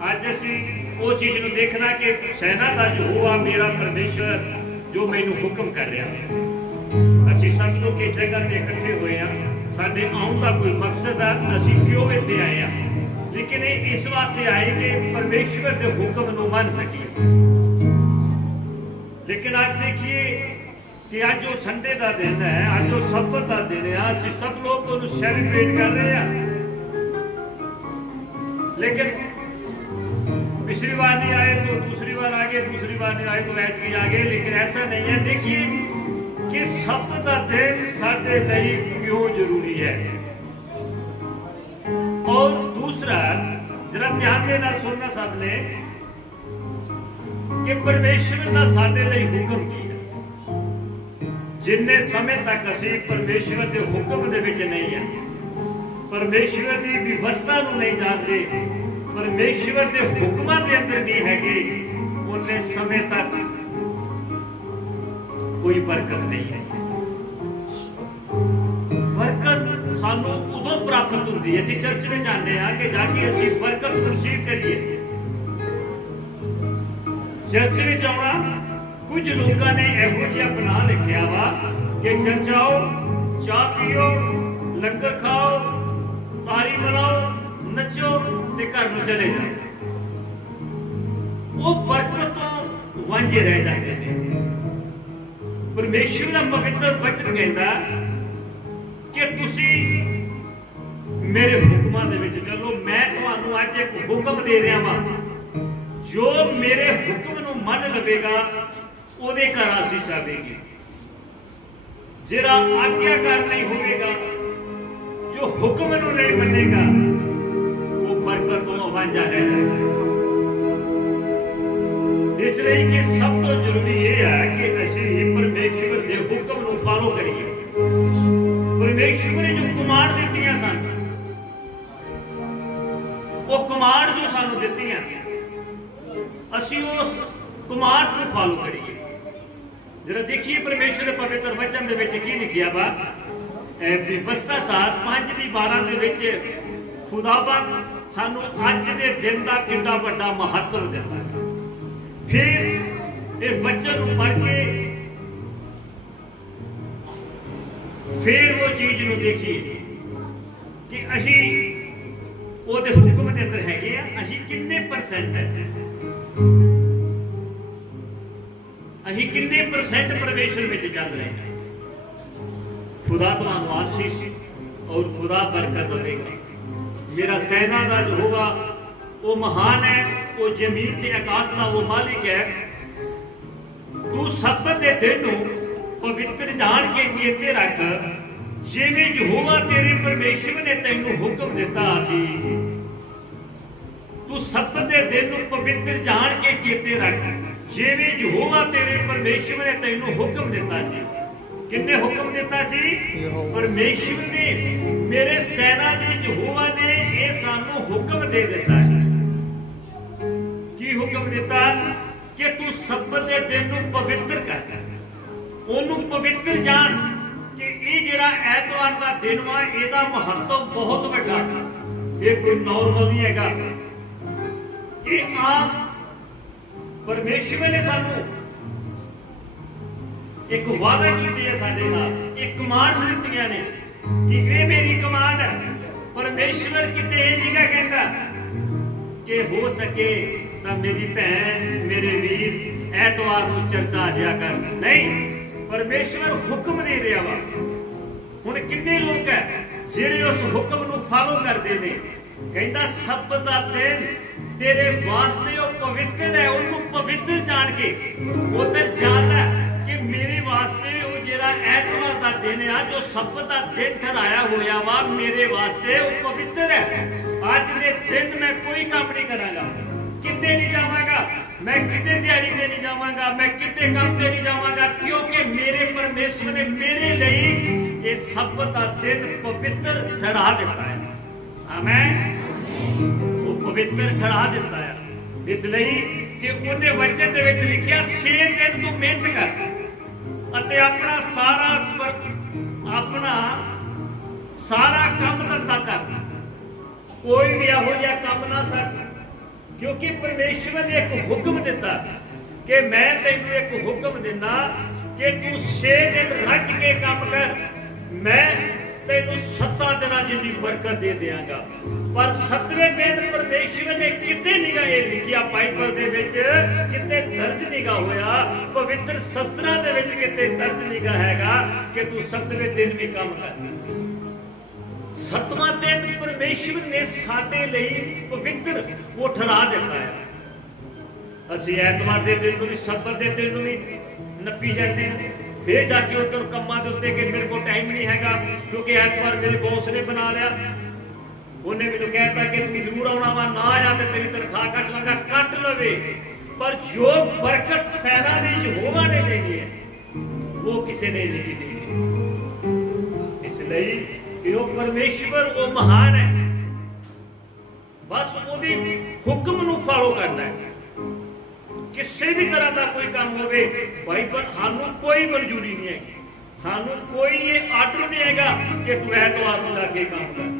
अज असी वो चीज को देखना कि सेना का यहोवा मेरा परमेश्वर जो मैनू हुक्म कर रहा है। असी सब लोग इस जगह ते इकट्ठे हुए हैं, साडे आउण का कोई मकसद है, असी क्यों इत्थे आए हैं, लेकिन इस वास्ते आए कि परमेश्वर के हुक्म को मन सकीए। लेकिन आज देखिए कि आज जो संडे का दिन है, आज जो सब्त का दिन है, असी सब लोग उन्हें सैलीब्रेट कर रहे हैं। लेकिन पिछली बार नहीं आए तो दूसरी बार आ गए, दूसरी बार नहीं आए तो ऐतकी आ गए, लेकिन ऐसा नहीं है। देखिए कि सब्त का दिन साडे लई क्यों जरूरी है। और दूसरा जरा ध्यान देना सुनना सबने कि परमेश्वर का साडे लई हुक्म की है। जिन्ने समय तक असी परमेश्वर के हुक्म दे विच नहीं है, परमेश्वर की व्यवस्था को नहीं जानते, परमेश्वर के हुक्मां के अंदर नहीं है, उन्ने समय तक कोई बरकत नहीं है। बरकत सानू उदों प्राप्त होती है, असी चर्च में जाते हैं कि जाके असी बरकत रिसीव करिए। चर्च में जाना कुछ लोगों ने इहो जिहा बना रखा वा कि चर्च आओ, चाह पियो, लंगर खाओ, तारी मनाओ, नचो ते घर में चले जाओ। वो बरकत तो वांझे रह जाते हैं। परमेश्वर का पवित्र वचन कहता कि तुसी मेरे हुक्मां दे विच चलो। मैं तुहानू अज एक हुक्म दे रहा वां, जो मेरे हुक्म नूं मन लवेगा ओदे घर आसीष आवेगी। जिहड़ा आज्ञाकार नहीं होवेगा, जो हुक्म नूं नहीं मनेगा, वो बरकत तो वांझा रह जाएगा। इसलिए कि सब तो जरूरी यह है कि असी परमेश्वर के हुक्म को फॉलो करिए। परमेश्वर ने जो कमांड दी सन, वो कमांड जो सानू दी, असी उस कमांड को फॉलो करिए। जरा देखिए परमेश्वर के पवित्र वचन दे विच की लिखिया वा, व्यवस्था 7:5-12 दे विच खुदाबंद सानू अज दे दिन का कितना बड़ा महत्व देता है। फिर ये वचन पढ़ के फिर वो चीज को देखिए कि असी ओदे हुक्म के अंदर हैगे आ, असी किन्ने परसेंट है, असी किन्ने परसेंट परमेश्वर में चल रहे हैं। खुदा तुहानू आशीष और खुदा बरकत देगा। मेरा सेना का जो होगा वो महान है, वो जमीन के आकाश का वो मालिक है। तू सब्त के दिन पवित्र जान के चेते रख, जिवें यहोवा तेरे परमेश्वर ने तैनू हुक्म दिता सी। तू सब्त के दिन पवित्र जान के चेते रख, जिवें यहोवा तेरे परमेश्वर ने तैनू हुक्म दिता सी। किन्ने हुक्म दिता सी? परमेश्वर ने, मेरे सेना के यहोवा ने यह सानू हुक्म दे दिता है। की हुक्म दिता कि तू सब्त के दिन पवित्र कर, ओनू पवित्र जान कि ये जिहड़ा ऐतवार का दिन वा, इहदा महत्व बहुत वड्डा, ये कोई नॉर्मल नहीं हैगा। ये आम परमेश्वर ने सानू एक वादा कीती है साडे नाल, एक कमांड दित्तियां ने कि ये मेरी कमांड है। परमेश्वर किते ये नहीं कहता कि हो सके तो मेरी भैन मेरे वीर ऐतवार को चर्चा आ जाया कर, नहीं, परमेश्वर हुक्म दे रहा वा। हुण किन्ने लोग है जिहड़े उस हुक्म नूं फॉलो करदे ने। कहंदा सब्त दा दिन तेरे वास्ते वो पवित्र है, उन्होंने पवित्र जान के उधर जानना कि मेरे वास्ते वो जिहड़ा ऐतवार का दिन है, जो सब्त का दिन ठहराया होया वा, मेरे वास्ते वो पवित्र है। अज के दिन मैं कोई काम नहीं करांगा, किते नहीं जावांगा, मैं किते दिहाड़ी ते नहीं जावांगा, मैं किते काम ते नहीं जावांगा, क्योंकि मेरे परमेश्वर ने मेरे लिए ये सब्त का दिन पवित्र ठहरा दिता है। आमीन। वो पवित्र ठहरा दिता है, इसलिए कि उन्हें वचन दे विच लिखिया 6 दिन तू मेहनत कर अते अपना सारा काम धंधा कर, कोई भी इहो जिहा काम ना क्योंकि परमेश्वर ने एक हुक्म दिता कि मैं तेनू एक हुक्म देना कि तू 6 दिन रज के काम कर, मैं तेनू 7 दिना जिंदी बरकत दे देंगा। पर 7वें दिन परमेश्वर ने किते निगा ये लिखिया बाइबल दे विच, किते दर्ज निगा होया पवित्र शस्त्रां दे विच, किते दर्ज निगा हैगा कि तू 7वें दिन भी काम कर। 7वां दिन परमेश्वर ने साडे लई पवित्र वो ठहरा दिता है। ਅਸੀਂ ਐਤਵਾਰ ਦੇ ਦਿਨ ਨੂੰ ਵੀ ਸਬਤ ਦੇ ਦਿਨ ਨੂੰ ਵੀ ਨੱਪੀ ਜਾਂਦੇ ਹਾਂ, ਫੇਰ ਜਾ ਕੇ ਉਧਰ ਕੰਮਾਂ ਦੇ ਉੱਤੇ ਕਿ ਮੇਰੇ ਕੋਲ ਟਾਈਮ ਨਹੀਂ ਹੈਗਾ ਕਿਉਂਕਿ ਐਤਵਾਰ ਮੇਰੇ ਬੌਸ ਨੇ ਬਣਾ ਲਿਆ, ਉਹਨੇ ਮੈਨੂੰ ਕਹਿਤਾ ਕਿ ਤੂੰ ਜ਼ਰੂਰ ਆਉਣਾ ਵਾ, ਨਾ ਆਇਆ ਤੇ ਤੇਰੀ ਤਨਖਾਹ ਕੱਟ ਲਾਂਗਾ। ਕੱਟ ਲਵੇ, ਪਰ ਜੋ ਬਰਕਤ ਸੈਨਾ ਦੀ ਯਹੋਵਾ ਨੇ ਦੇਣੀ ਹੈ ਉਹ ਕਿਸੇ ਨੇ ਨਹੀਂ ਦੇਣੀ। ਇਸ ਲਈ ਕਿ ਉਹ ਪਰਮੇਸ਼ਵਰ ਉਹ ਮਹਾਨ ਹੈ, ਬਸ ਉਹਦੀ ਹੁਕਮ ਨੂੰ ਫਾਲੋ ਕਰਨਾ ਹੈ। किसी भी तरह का कोई काम होवे बाइबल सानू कोई मंजूरी नहीं है, सानू कोई ये आर्डर नहीं हैगा कि तू ऐतवार को जाके काम कर।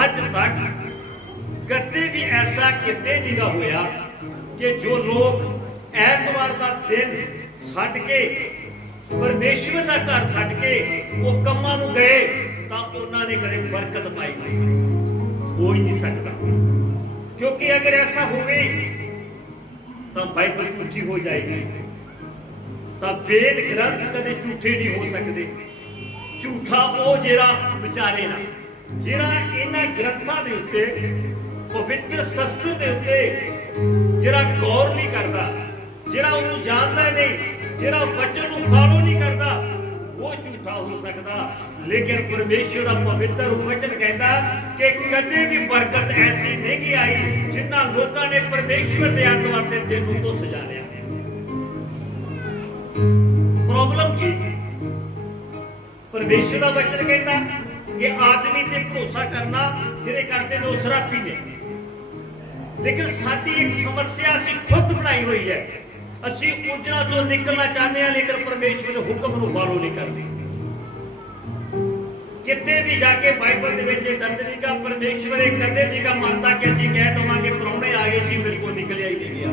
आज तक कदे भी ऐसा किते नहीं होया कि जो लोग ऐतवार का दिन छड्ड के परमेश्वर का घर छड्ड के वो कामां नूं गए तां उन्हां ने कदे बरकत पाई हो ही नहीं सकता। क्योंकि अगर ऐसा होवे तो बाइबल झूठी हो जाएगी, तो वेद ग्रंथ कदे झूठे नहीं हो सकते। झूठा वो जेरा विचारे ना, जेरा इन्हां ग्रंथां दे उत्ते पवित्र शस्त्र दे उत्ते जेरा गौर नहीं करता, जेरा उन्हें जानता नहीं, जेरा वचन नूं फॉलो नहीं करता, वो झूठा हो सकता। लेकिन परमेश्वर का पवित्र वचन कहता कि कदे भी बरकत ऐसी नहीं आई जिन्ना लोगों ने परमेश्वर के ऐतवार के दिन तो सजा लिया। प्रॉब्लम की परमेश्वर का वचन कहता कि आदमी ते भरोसा करना जिहड़े करते ने उस राती ने, लेकिन साडी एक समस्या असीं खुद बनाई हुई है। असीं उलझना चों निकलना चाहते हैं लेकिन परमेश्वर के हुक्म नूं फॉलो नहीं करते। किते भी जाके बाइबल दे विच दर्ज नहीं गा, परमेश्वर कदे नहीं गा मानता कि असीं कह देवांगे प्राहुणे आ गए सी मेरे को निकलिया ही नहीं गया,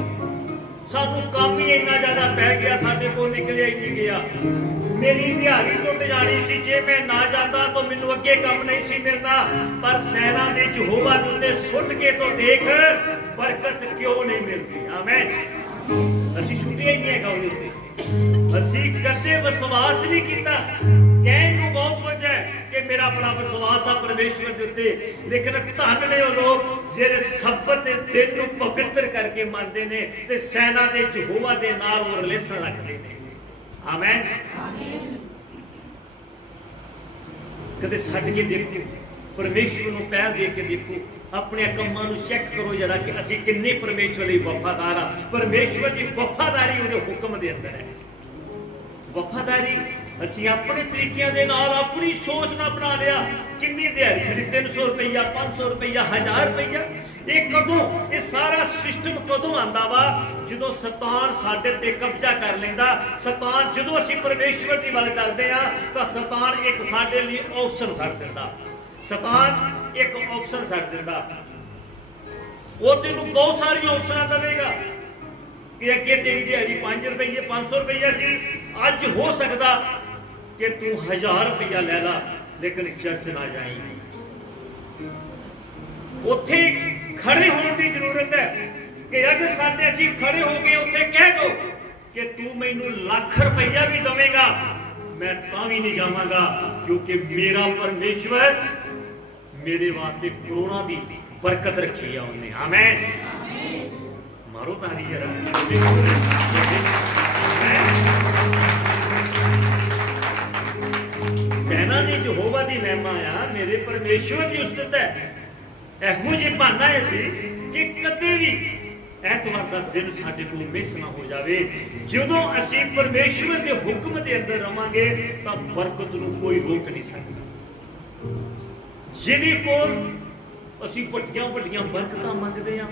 सानू काम ही इन्ना ज्यादा पै गया साडे को निकलिया ही नहीं गया, मेरी दिहाड़ी टुट जानी सी जे मैं ना जाता तो मैनू अगे काम नहीं सी मिलना। पर सैना दे यहोवा दे सुट के तो देख बरकत क्यों नहीं मिलती। आमीन। असीं छुट्टियां ही नहीं है गाउँ उत्ते, असीं कदे विश्वास नहीं किया। कहण नूं बहुत कुछ है कि मेरा बड़ा विश्वास आ परमेश्वर दे उत्ते, लेकिन धन ने वो लोग जिहड़े सब्बत दे दिन नूं पवित्र करके मनदे ने ते सैना दे यहोवा दे नाल वो रिलेशन रखदे ने। आमीन। कदे छड्ड के देखो, परमेश्वर नूं पैर दे के देखो, अपने कामां नूं चैक करो जरा कि असीं किन्ने परमेश्वर लई वफादार आ। परमेश्वर की वफादारी उहदे हुक्म दे अंदर है। वफादारी असीं अपने तरीकिਆਂ ਦੇ ਨਾਲ अपनी सोच ना बना लिया। किन्नी दिहाड़ी मेरी 300 रुपया 500 रुपया 1000 रुपया, ये कदों ये सारा सिस्टम कदों आंदा वा जदों शैतान साडे ते कब्जा कर लैंदा। शैतान जदों असीं परमेश्वर दी वल चलदे आ तां शैतान एक साडे लई ऑप्शन छड्ड दिंदा। शैतान एक ऑप्शन छड्ड दिंदा, वो तैनूं बहुत सारी ऑप्शनां देवेगा कि अगे तेरी दिहाड़ी 5 रुपये 500 रुपया सी, अज हो सकता कि तू 1000 रुपया ले ला लेकिन चर्च ना जाएगी। उत्थे खड़े होने की जरूरत है कि अगर साडे असीं खड़े हो गए उत्थे कह दो कि तू मैनू लाख रुपया भी देवेगा मैं तां भी नहीं जावांगा, क्योंकि मेरा परमेश्वर मेरे वास्ते करोड़ों की बरकत रखी है उन्हें। आमीन। मारो ताली जरा। सैना दी यहोवा दी महिमा आ, मेरे परमेश्वर की उस्तत है। ਇਹੋ ਜਿਹੇ ਬਹਾਨਾ ਹੈ ਸੀ कि कदे भी ऐतवार का दिन साडे कोल मिस ना हो जाए। जदों असीं परमेश्वर के हुक्म के अंदर रवांगे तां बरकत नूं कोई रोक नहीं सकता। जिहदे कोल असीं वड्डियां वड्डियां बरकतां मंगदे आ,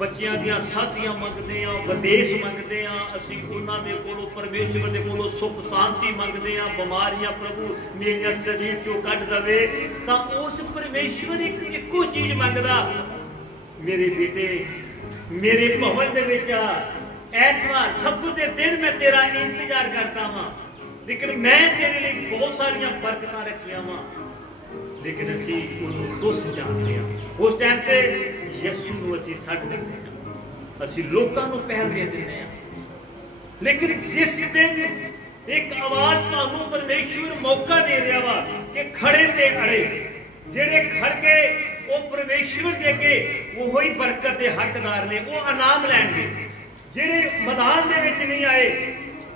बच्चियां दियां शादियां मंगदे आ, विदेश मंगदे आ, असीं उन्हां दे कोलों परमेश्वर दे कोलों सुख शांति मंगदे आ, बीमारियां प्रभु मेरे शरीर चों कढ दवे, तां उस परमेश्वर इक्को चीज मंगदा मेरे बेटे मेरे भवन दे विच ऐतवार सबूत के दिन मैं तेरा इंतजार करता वा, लेकिन मैं तेरे लिए बहुत सारिया बरकत रखिया वा, लेकिन असी तुस जानते हैं उस टाइम पे यसू नूं असी छड्ड दिंदे हां, असी लोकां नूं पहल दे दिंदे हां। लेकिन जिस दिन एक आवाज तुहानूं परमेश्वर मौका दे रहा वा कि खड़े ते अड़े, जेड़े खड़ गए वो परमेश्वर दे अगे वो ही बरकत के हकदार ने, वो इनाम लैणगे। जेड़े मैदान दे विच नहीं आए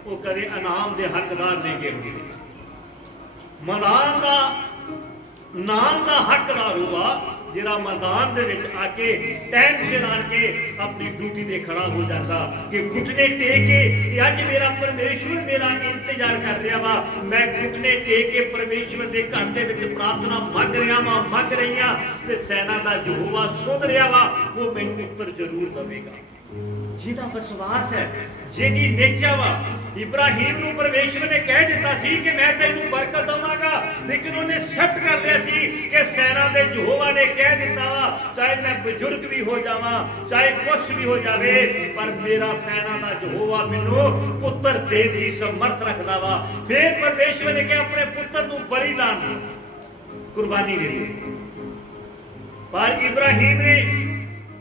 वो कदे इनाम के हकदार नहीं गे। मैदान का नाम का हकदार हुआ जिहड़ा मैदान दे विच आके टाइम सिर आन के अपनी ड्यूटी ते खड़ा हो जाता कि घुटने टेक के अज मेरा परमेश्वर मेरा इंतजार कर रहा वा, मैं घुटने टेक के परमेश्वर के घर दे विच प्रार्थना मंग रहा वा, मंग रही हाँ, ते सेना का यहोवा सुन रहा वा, वो मैनूं उत्तर जरूर देवेगा। जिहदा विश्वास है, जिहदी नेचा वा, इब्राहिम नूं परमेश्वर ने कह दिता सी कि मैं तैनूं बरकत देवांगा, लेकिन उन्हें एक्सेप्ट कर लिया सी कि सेना दे यहोवा ने कह दिता वा, चाहे मैं बुजुर्ग भी हो जावां, चाहे कुछ भी हो जावे, पर मेरा सेना दा यहोवा मैनूं पुत्र देण दी समर्थ रखदा वा। फिर परमेश्वर ने कहा अपने पुत्र नूं बलिदान कुर्बानी दे दे, पर इब्राहिम ने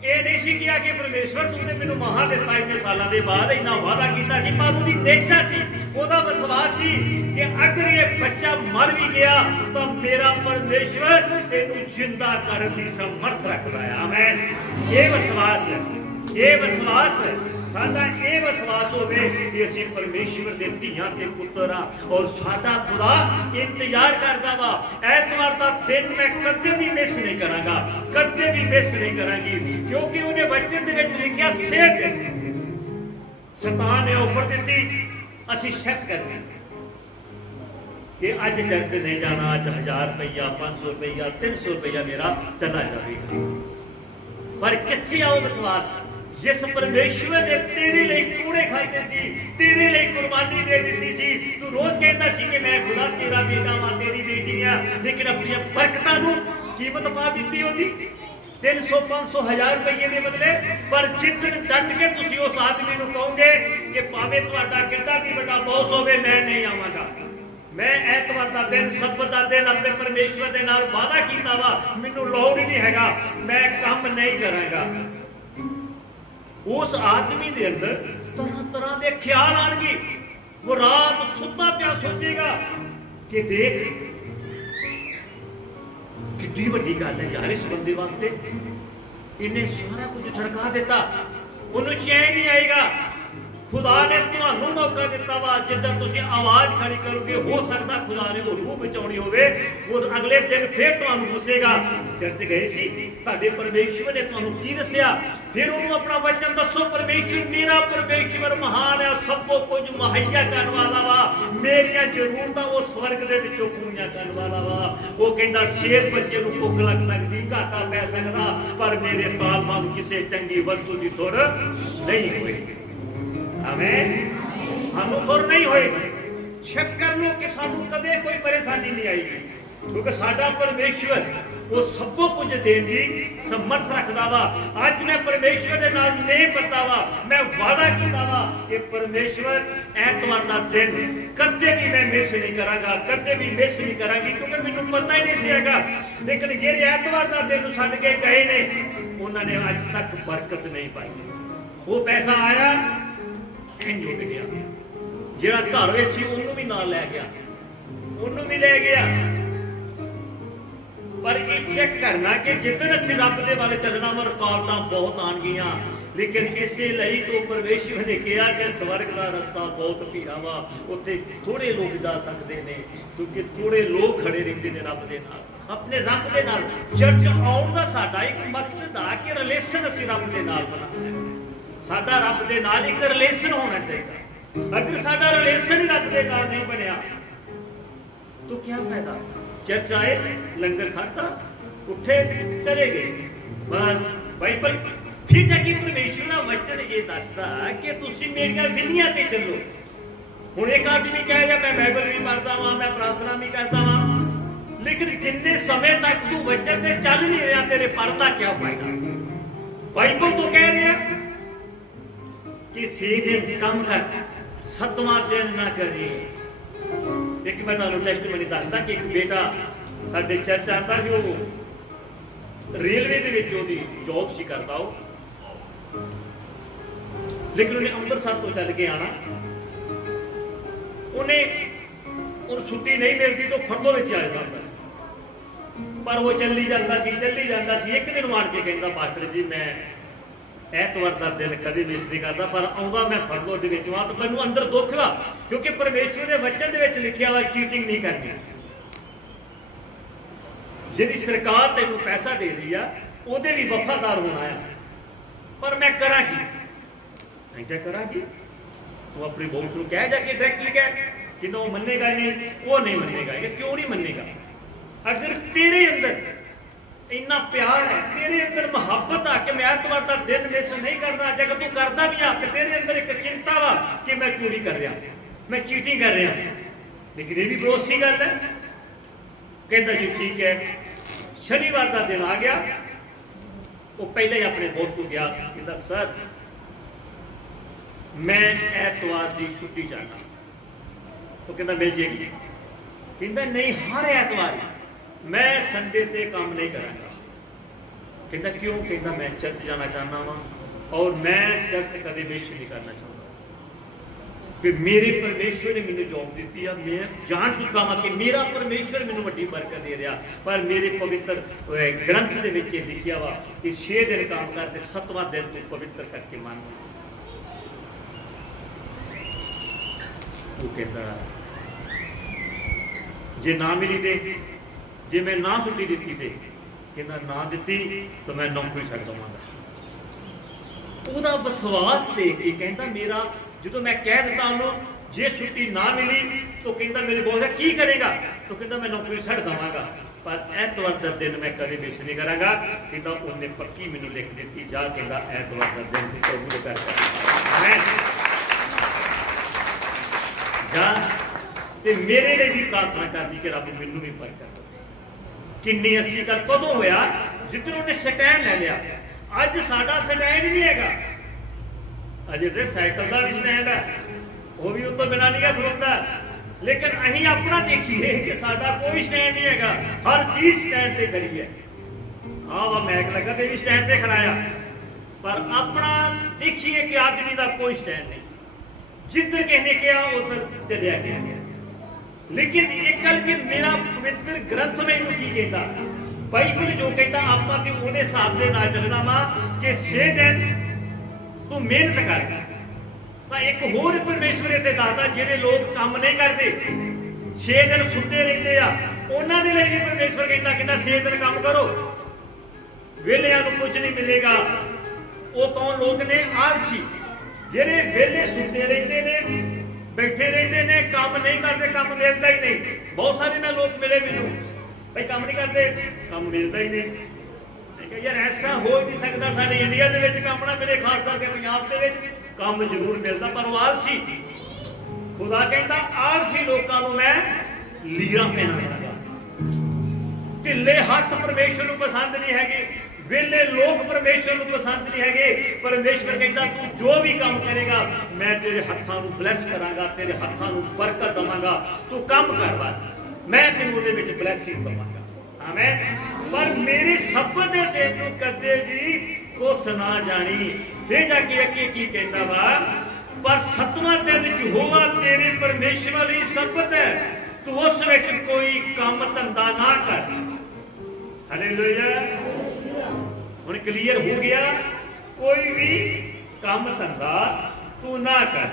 ये नहीं किया कि परमेश्वर तूने मैनूं महा दिता इन्ने सालों के बाद, इन्ना वादा किया सी, पर उसकी नेचा सी, उसका विश्वास सी कि अगर ये बच्चा मर भी गया तो मेरा परमेश्वर इहनूं जिंदा करने की समर्थ रखता है। आमीन। ये विश्वास है, ये विश्वास है साडा, ये विश्वास होवे कि असीं परमेश्वर दे धीआं ते पुत्तर हां और साडा खुदा इंतजार करदा वा। ऐतवार दा दिन मैं कदे भी मिस नहीं करांगा, कदे भी मिस नहीं करांगी, क्योंकि उन्हें वचन दे विच लिखिया सेठ शैतान ने ऑफर दित्ती, असीं एक्सेप्ट करनी कि अज चर्च नहीं जाना, अज 1000 रुपया 500 रुपया 300 रुपया मेरा चला जाएगा, पर कित्थे आओ विश्वास जिस परमेश्वर ने तेरे लिए कूड़े खाते सी, तेरे लिए कुर्बानी दे दी सी, तू रोज कहता सी कि मैं खुदा तेरा बेटा वा, तेरी बेटी है, लेकिन अपनी बरकतां नूं कीमत पा दी होगी 300 500 1000 रुपये के बदले। पर जिद्दन डट के तुसी उस आदमी नूं कहोगे कि भावें तुहाडा कितना भी बड़ा बॉस होवे मैं नहीं आवांगा, मैं ऐतवार का दिन सब्त का दिन अपने परमेश्वर के नाल वादा कीता वा, मैनूं लोड़ ही नहीं हैगा, मैं काम नहीं करांगा। उस आदमी के अंदर तरह तरह के ख्याल आएंगे, वो रात सुता पिया सोचेगा कि देख कितनी बड़ी गल है यार, इस बंदे वास्ते इन्हें सारा कुछ छड़का दिता, उन्हें चैन नहीं आएगा। खुदा ने तुहानूं मौका दिता वा, जिद्दां तुसीं आवाज खड़ी करोगे हो सकता खुदा ने वो रूह बचाउणी होवे, वो अगले दिन फिर तुहानूं पुछेगा चर्च गए सी, तुहाडे परमेश्वर ने तुहानूं की दस्सिया, फिर उन्होंने अपना वचन दसो, परमेश्वर मेरा परमेश्वर महान है, सब कुछ मुहैया करने वाला वा, मेरिया जरूरतां वो स्वर्ग दे विचों पूरीआं करने वाला वा। वो कहंदा शेर बच्चे नूं भुख लग सकदी, घाटा पै सकदा, पर मेरे तालबां नूं किसी चंगी वस्तु की तुर नहीं होएगी। आमीन। सानू तुर नहीं होएगी, चेक कर लो कि सानू कदे कोई परेशानी नहीं आएगी, क्योंकि साडा परमेश्वर वो सब कुछ देने की समर्थ रखता वा। अज मैं परमेश्वर के नाल नहीं पता वा, मैं वादा किया वा कि परमेश्वर ऐतवार का दिन कदे भी मैं मिस नहीं करांगा, कदे भी मिस नहीं करांगी, क्योंकि मैनूं पता ही नहीं सी हैगा। लेकिन जे ऐतवार का दिन छड्ड के गए ने, उन्होंने अज तक बरकत नहीं पाई। वो पैसा आया इंज उड़ गया, जिहड़ा घर विच सी उहनूं भी नाल लै गया, उहनूं भी लै गया। पर एक चेक करना कि जितने असीं रब दे वाले चलना वा, रुकावटां बहुत आउणगीआं, लेकिन इसे लई तो परमेश्वर ने कहा कि स्वर्ग का रस्ता बहुत भीड़ा वा, उत्थे थोड़े लोग जा सकते हैं, क्योंकि थोड़े लोग खड़े रहिंदे ने रब दे नाल, अपने रब दे नाल। चर्च आउण दा साडा एक मकसद आ कि रिलेशन असीं रब दे नाल बनाना है, साडा रब दे नाल एक रिलेशन होना चाहिए। अगर साडा रिलेशन ही रब दे नाल नहीं बनिया तो क्या फायदा? चर्च आए, लंगर खाता, उठे चले गए, बस बाइबल। फिर जाके परमेश्वर का वचन ये दसदा कि तुसीं मेरियां विधियां ते चलो। हुण एक आदमी कहेगा मैं बाइबल भी पढ़दा वां, मैं प्रार्थना भी करदा वां, लेकिन जिन्ने समय तक तू वचन ते चल नहीं रहा, तेरे पढ़दा क्या फायदा? बाइबल तो कह रहा कि 6 दिन काम कर, 7वां दिन ना करी। एक मैं तुहानू टेस्टमनी दसदा कि एक बेटा साडे चर्च आंदा जो रेलवे दे विच ओहदी जॉब सी करदा हो, लेकिन उन्हें अमृतसर तो चल के आना, उन्हें छुट्टी नहीं मिलती तो फड़ो में आ जाता, पर वो चली जाता सी। एक दिन मार के कहता मास्टर जी मैं ऐतवार का दिन कभी मिस नहीं करता, पर आउंदा मैं फड़ो दे विच वां तो मैनूं अंदर दुख वा, क्योंकि परमेश्वर के वचन दे विच लिखिया वा चीटिंग नहीं करनी। जिहड़ी सरकार तैनूं पैसा दे दी आ उहदे भी वफादार होना है, पर मैं करा की? मैं क्या करा की? तू अपने बॉस को कह जाके डायरेक्टली कह कि वो मनेगा नहीं, वो नहीं मनेगा। ये क्यों नहीं मनेगा? अगर तेरे अंदर इन्ना प्यार है, तेरे अंदर मुहब्बत आ कि मैं ऐतवार का दिन मिस नहीं करना, अगर तू करता भी आ कि तेरे अंदर एक चिंता वा कि मैं चोरी कर रहा, मैं चीटिंग कर रहा, लेकिन ये भी भरोसी गल है। कहता जी ठीक है। शनिवार का दिन आ गया, वो पहले ही अपने बॉस को गया, कहता सर मैं ऐतवार की छुट्टी चाहता। तो कहता मिल जाएगी? कहता नहीं, हर ऐतवार मैं संडे ते काम नहीं करांगा। कहता क्यों? कहता मैं चर्च जाना चाहना वा और मैं चर्च कभी मिस नहीं करना चाहता, कि मेरे परमेश्वर ने मैंने जॉब दी है, मैं जान चुका हाँ कि मेरा परमेश्वर मैंने वड्डी बरकत दे रहा, पर मेरे पवित्र ग्रंथ के विच लिखिया वा कि 6 दिन काम करते 7वां दिन तू पवित्र करके मान। वो कहता जे ना मिली दे, जे मैं ना छुट्टी दी थे, कहता ना दी तो मैं नौकरी छड्ड दवांगा। ਉਹਦਾ विश्वास देख के कहता मेरा जो मैं कह दिता उन्होंने जे छुट्टी ना मिली तो कहता मेरे बॉस की करेगा, तो कहता मैं नौकरी छड्ड दवांगा, पर ऐतवार का दिन मैं कभी मिस नहीं करांगा। कहता उन्हें पक्की मैनू लिख दी जा, कहता ऐतवार का दिन प्रभु कर जा, ते मेरे लिए भी प्रार्थना कर दी कि रब मैनू भी बरकत दे। किन्नी अस्सी गल कदों होया जिधर उन्हें स्टैंड ले लिया। अज साडा स्टैंड नहीं है, अजे तो साइकिल का भी स्टैंड है, वो भी उस तो बिना नहीं है खलोता, लेकिन अहीं अपना देखिए कि साडा कोई स्टैंड नहीं है, हर चीज स्टैंड से खड़ी है। हाँ वह मैक लगा तो भी स्टैंड से खड़ाया, पर अपना देखिए कि आदमी का कोई स्टैंड नहीं, जिधर कहने क्या उधर चलिया गया। लेकिन एक गल कि मेरा पवित्र ग्रंथ में इनू की कहता, बाइबल जो कहता आपा ते उहदे हिसाब दे नाल चलना वा कि 6 दिन तू मेहनत कर। तो एक होर परमेश्वर इत्थे दसदा जिहड़े लोग काम नहीं करते, 6 दिन सुत्ते रहते आ, उन्हां दे लई भी परमेश्वर कहता 6 दिन काम करो, वेलियां नूं कुछ नहीं मिलेगा। वो कौन लोग ने? आलसी, जिहड़े वेले सुत्ते रहते ने, बैठे रहते ने, काम नहीं करते, काम मिलता ही नहीं। बहुत सारे ना लोग मिले मैनू भाई काम नहीं करते, काम मिलता ही नहीं। यार ऐसा हो नहीं सकता, साडे इंडिया दे विच काम ना मिले, खास करके पंजाब दे विच काम जरूर मिलता, पर वो आलसी। खुदा कहता आलसी लोगों को मैं लीरा पहनावांगा। ढिले हथ परमेश्वर को पसंद नहीं है, वेले लोग परमेश्वर को पसंद नहीं है। परमेश्वर कहता तू जो भी काम करेगा मैं तेरे हथां नूं ब्लैस करांगा, तेरे हथां नूं बरकत दवांगा, तू काम कर बस, मैं तेनू उहदे विच ब्लैसिंग दवांगा। आमीन। पर मेरे सब्त दे दिन नूं कदे भी कुछ ना जानी। फिर जाके अगे की कहता वा, पर 7वां दिन यहोवा तेरे परमेश्वर दी सब्त है, तू उस विच कोई काम धंधा ना कर। हालेलुया। हुण क्लीयर हो गया, कोई भी काम धंधा तू ना कर,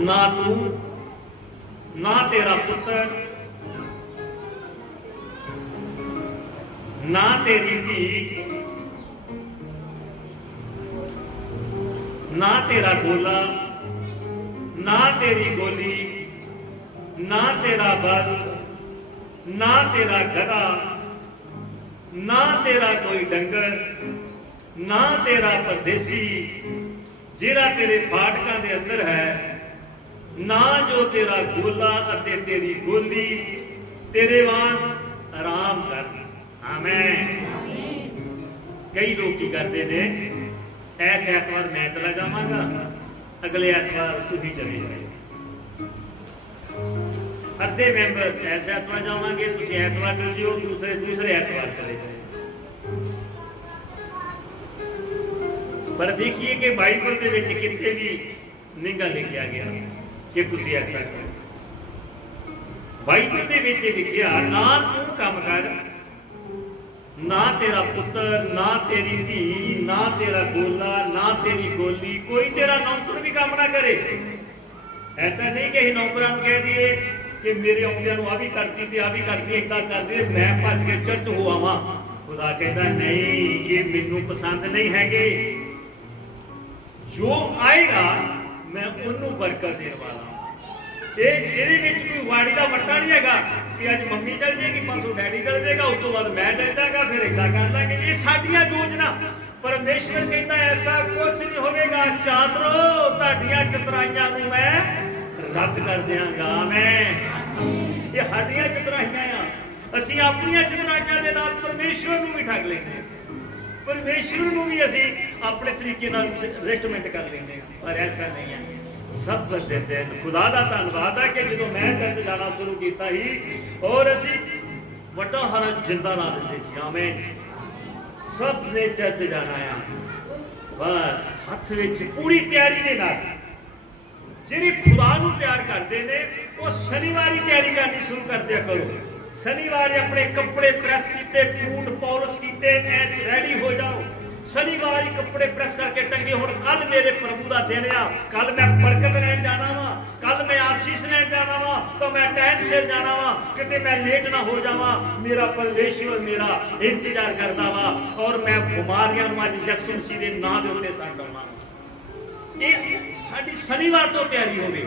ना तू ना तेरा पुत्र ना तेरी धी ना तेरा गोला ना तेरी गोली ना तेरा बल ना तेरा गधा ना तेरा कोई डंगर ना तेरा परदेसी जिहड़ा तेरे फाटकां दे अंदर है, ना जो तेरा गोला अते तेरी गोली तेरे वांग आराम कर। आमीन। कई लोग की करते ने, ऐस ऐतवार मैं चला जावांगा, अगले ऐतवार तुसीं चले जाओ। अद्धे मैंबर ऐस ऐतवार जावांगे, तुसीं ऐतवार चल जाओ, दूसरे ऐतवार चले जाओ। पर देखिए कि बाइबल के विच किते भी नहीं लिखा गया कि तुसीं ऐसा करो। बाइबल के विच लिखिया ना तू काम कर, ना तेरा पुत्र, ना तेरी धी, ना तेरा गोला, ना तेरी गोली, कोई तेरा नौकर भी काम ना करे। ऐसा नहीं कि नौकरां नूं कह दिए कि मेरे आउंदियां नूं आ भी करती ते आ भी करती, इदां करदी मैं भज के चर्च हो आवां। खुदा कहता नहीं, ये मैनूं पसंद नहीं हैगे। जो आएगा मैं उन्होंने बरकत देने वाला। कोई वाड़ी का वट्टा नहीं है कि अज मम्मी चल जाएगी, परसों डैडी चल जाएगा, उस तो बाद मैं चल जाएगा, फिर इदा कर लेंगे। ये साडियां योजना। परमेश्वर कहता ऐसा कुछ नहीं होगा। चादरो तुहाडियां चतराइयां नूं मैं रद्द कर देंगा। मैं ये साडियां चतराइयां आ, असीं अपनियां चतराइयां दे नाल परमेश्वर नूं भी ठग लेंगे, परमेश्वर को भी असी अपने तरीके रिकमेंड कर लेंगे। पर ऐसा नहीं है। सब बंदे दिन खुदा का धन्यवाद है कि जो मैं चर्च जाना शुरू किया ही और असी वड्डा हारा जिंदा ला देते सी। आमीन। सब ने चर्च जाना है, बस हथ विच पूरी तैयारी के नाल। जिहड़े खुदा नूं प्यार करते हैं वो शनिवार ही तैयारी करनी शुरू कर दिया करो। शनिवार अपने कपड़े प्रेस किए, बूट पॉलिश किए, रेडी हो जाओ। शनिवार ही कपड़े प्रेस करके टंगे। हुण कल मेरे प्रभु का दिन आ, कल मैं बरकत लैन जाना वा, कल मैं आशीष लैन जाना वा, तो मैं टाइम से जाना वा, किते मैं लेट ना हो जावा। मेरा परमेश्वर मेरा इंतजार करता वा और मैं बीमारियां नूं अज यसू मसीह दे नाम दे उत्ते छड्डां। साडी शनिवार तो तैयारी होवे,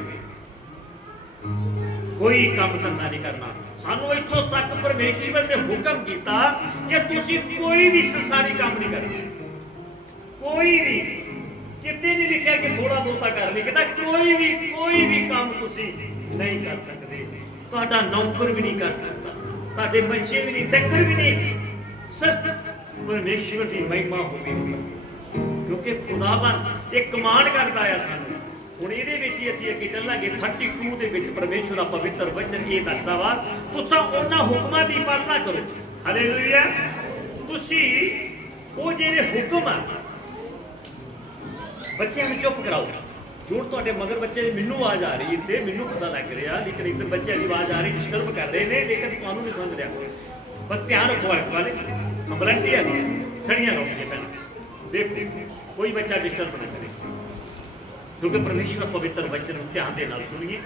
कोई काम धंधा नहीं करना। सानू इत्थों तक परमेश्वर ने हुक्म किया कि तुसी कोई भी संसारी काम नहीं करना। कोई भी कितने नहीं लिखा कि थोड़ा बहुता कर ली, कहता कोई भी काम तुसी नहीं कर सकते। तुहाडा नौकर भी नहीं कर सकता, तुहाडे बच्चे भी नहीं, डंगर भी नहीं। सिर्फ परमेश्वर की महिमा होगी, क्योंकि खुदावन एक कमांड करता है सानू। हुण इहदे विच ही असीं अगे चलांगे। 32 दे विच परमेश्वर दा पवित्र वचन ये दसदा वा, तुसां उन्हां हुक्मां दी पालना करो। हालेलुया। तुसीं वो जिहड़े हुक्म आ बच्चों में चुप कराओ। जो तुहाडे मगर बच्चे मैनू आवाज आ रही है, मैनू पता लग रहा, लेकिन इधर बच्चे की आवाज आ रही, डिस्टर्ब कर रहे हैं, लेकिन तुहानू नहीं समझ रहा। पर ध्यान रखो इस वाले वलंटियर खड़ियां रहो पहले। देखो कोई बच्चा डिस्टर्ब ना करे, क्योंकि परमेश्वर पवित्र वचन ध्यान दे नाल सुनिए।